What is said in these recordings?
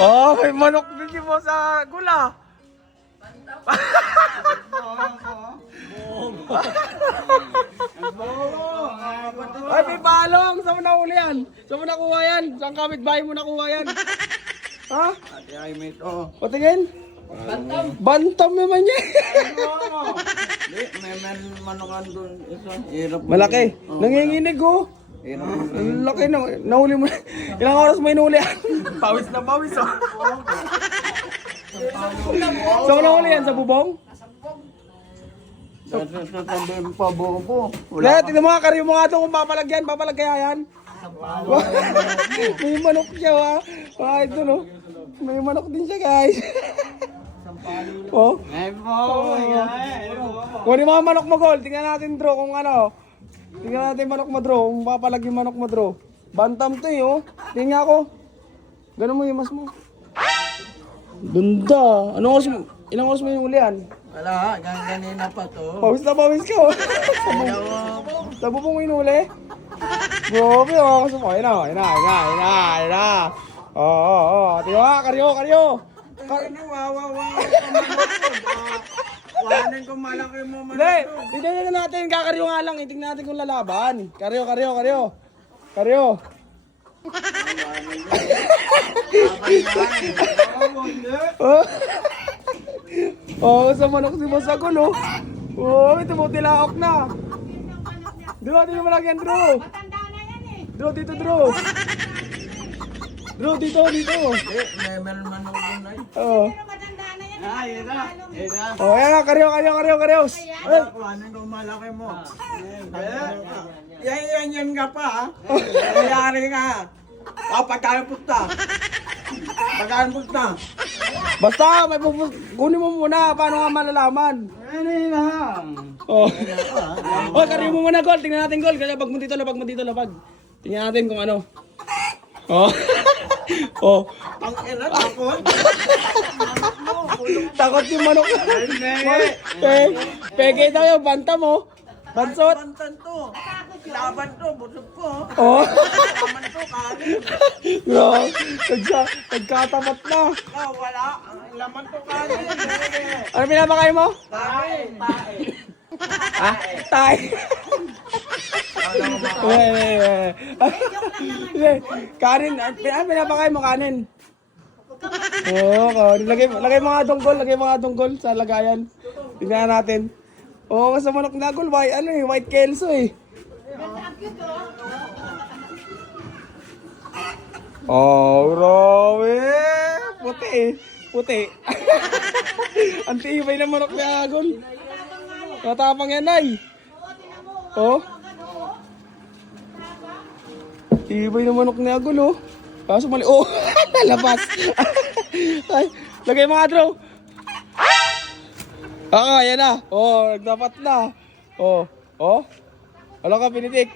Oh, may manok din si Boss Agol ah. Ay, may balong! Saan mo nahuli yan? Saan mo nakuha yan? Saan kapitbahay mo nakuha yan? Ha? Ate ay may ito. Patingin? Bantam naman yan. Hindi, may manukan doon. Isa. Hirap. Malaki. Nanginginig oh. Hirap. Ang laki na. Nahuli mo na. Ilang oras mo inuli yan? Pawis na pawis oh. Saan mo nahuli yan? Sa bubong? Sasabihin pa buo. Kaya tignan mo nga, karyo mo nga ito kung papalagyan. Papalag kaya yan? May manok siya ha. Ah, ito no. May manok din siya guys. Oh. Ay po. Kunin mo ang manok mo, Gol. Tingnan natin, Dro, kung ano. Tingnan natin manok mo, Dro. Kung papalag yung manok mo, Dro. Bantam to eh, oh. Tingnan ako. Ganun mo yung mas mo. Ganda. Ilang oras mo yung ulian? Wala, ganina pa to. Pawis na pawis ka, oh. Sa bubong mo inuli? Grabe, oh. Ayun na. Oo. Tingnan nga, karyo. Wawanin ko malaki mo man. Hindi, tignan natin, kakaryo nga lang. Tingnan natin kung lalaban. Karyo. Oh, sa manok si Boss Agol, oh. Oh, ito mo, tilaok na. Dro, dito mo lang yan, Dro. Matanda na yan eh. Dro, dito, Dro. Dro, dito. Meron man ako doon ay. Oh. Pero matanda na yan. Ay, ira. Oh, ayan na, karyo. Ay, wanin ko malaki mo. Yan ka pa ha. Nangyari nga. Pagkaan punta. Basta, kunin mo muna. Paano nga malalaman? Ano yun lang. Oh. Oh, karyo mo muna, Gol. Tingnan natin, Gol. Kaya labag mo dito, labag. Tingnan natin kung ano. Oh. Oh. Ang ina, takot. Takot yung manok. Peke daw yung banta mo. Bansot. Pantan to. Laban to, busog ko. Oh. Laban to, kanin. Bro, nagkatapat na. Wala. Ang laman to, kanin. Ano pinapakain mo? Kanin. Ha? Tay. Kanin. Ano pinapakain mo kanin? Oo, kanin. Lagay mga donggol sa lagayan. Tingnan natin. Oo, sa manok na Gol, white kelso eh. Oh, grabe. Puti. Ang tibay ng manok ni Agol. Matapang yan, ay. Oh. Tibay ng manok ni Agol, oh. Kaso mali. Oh, nalabas. Ay, lagay mga draw. Yan na. Oh, nagdapat na. Oh. Wala ka, pinitik.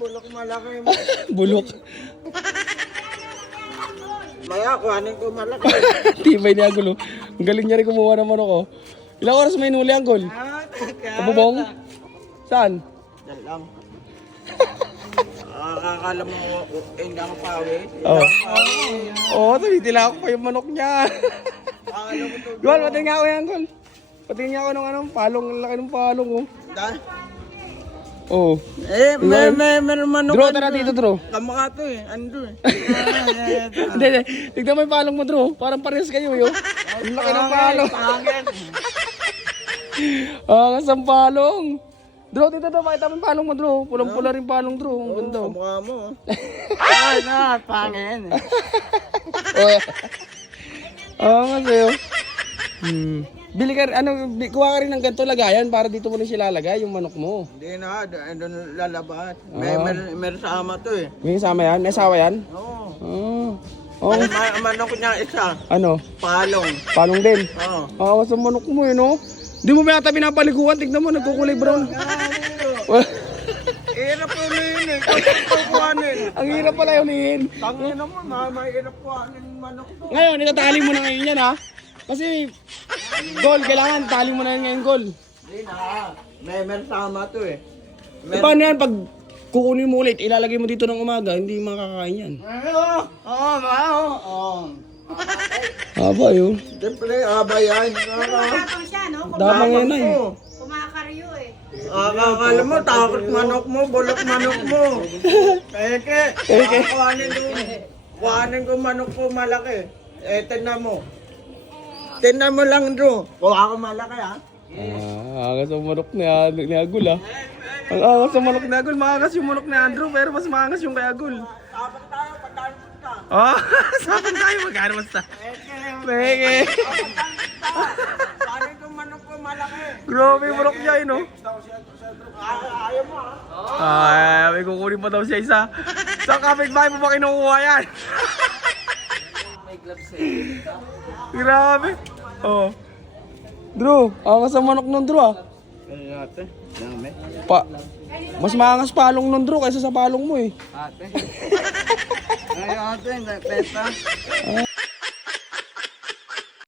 Bulok malaki mo. Bulok. Maya, kuhanin ko malaki. Tibay ni Agol, oh. Ang galing niya rin kumuha ng manok, oh. Ilang oras may inuli ang Gol? Sa bubong? Saan? Yan lang. Akala mo, hindi ako pawi. Oh, tumitila ako pa yung manok niya. Akala mo to. Gol, patingin nga ako yan, Gol. Patingin nga ako ng palong, ang laki ng palong, oh. Oh. Meron manok. Dro, tara dito, Dro. Kamukha to eh. Ando eh. Hindi. Tignan mo yung palong mo, Dro. Parang parehas kayo, yo. Ang laki ng palong. Pangin. Ang asang palong. Dro, dito, Dro. Pakita mo yung palong mo, Dro. Pulang-pula rin palong, Dro. Ang ganda, oh. Kamukha mo. Ay na, pangin. Oo nga sa'yo. Bili ka, kuha ka rin ng ganito lagayan para dito mo rin sila lalagay, yung manok mo. Hindi na, doon lalabas. Meron sa ama to eh. May kasama yan? May asawa yan? Oo. Oh. Manok niya isa. Ano? Palong. Palong din? Oo. Sa manok mo yun, oh. Di mo ba yata pinapaliguan? Tignan mo, nagkukulay brown. Hirap po yun eh. Kukuhanin. Ang hirap pala yun, Ihin. Tangin naman, mahirap kuhanin manok to. Ngayon, itatali mo na ngayon yan, ha? Kasi, Gol, kailangan, tali mo na yan ngayon, Gol. Hindi na. Meron sa ama to eh. Paano yan, pag kukunin mo ulit, ilalagay mo dito ng umaga, hindi makakain yan. Oo, Haba yun. Siyempre, abay yan. Tapang siya, no? Damang yan ay. Kumakaryo eh. Akala mo, takot manok mo, bulok manok mo. Peke. Kuhanin ko manok ko malaki. Tignan mo. Tignan mo lang, Drew. Kuha ko malaki, ha? Angas ang manok ni Agul ah. Ang angas ang manok ni Agul. Maangas yung manok ni Andrew pero mas maangas yung kay Agul. Sabang tayo, pagkaan punta. Oh, sabang tayo magkano basta. Peke. Kuhanin ko manok ko malaki. Grabe yung manok niya no. Ayaw mo, ha? Ay, may kukunin pa daw siya isa. Sa kapitbahay mo ba kinukuha yan? Grabe. Oh. Drew, angas ang manok nun, Drew ah. Ate, dami. Mas maangas palong nun, Drew, kaysa sa palong mo eh. Ate. Ay, ate, peta.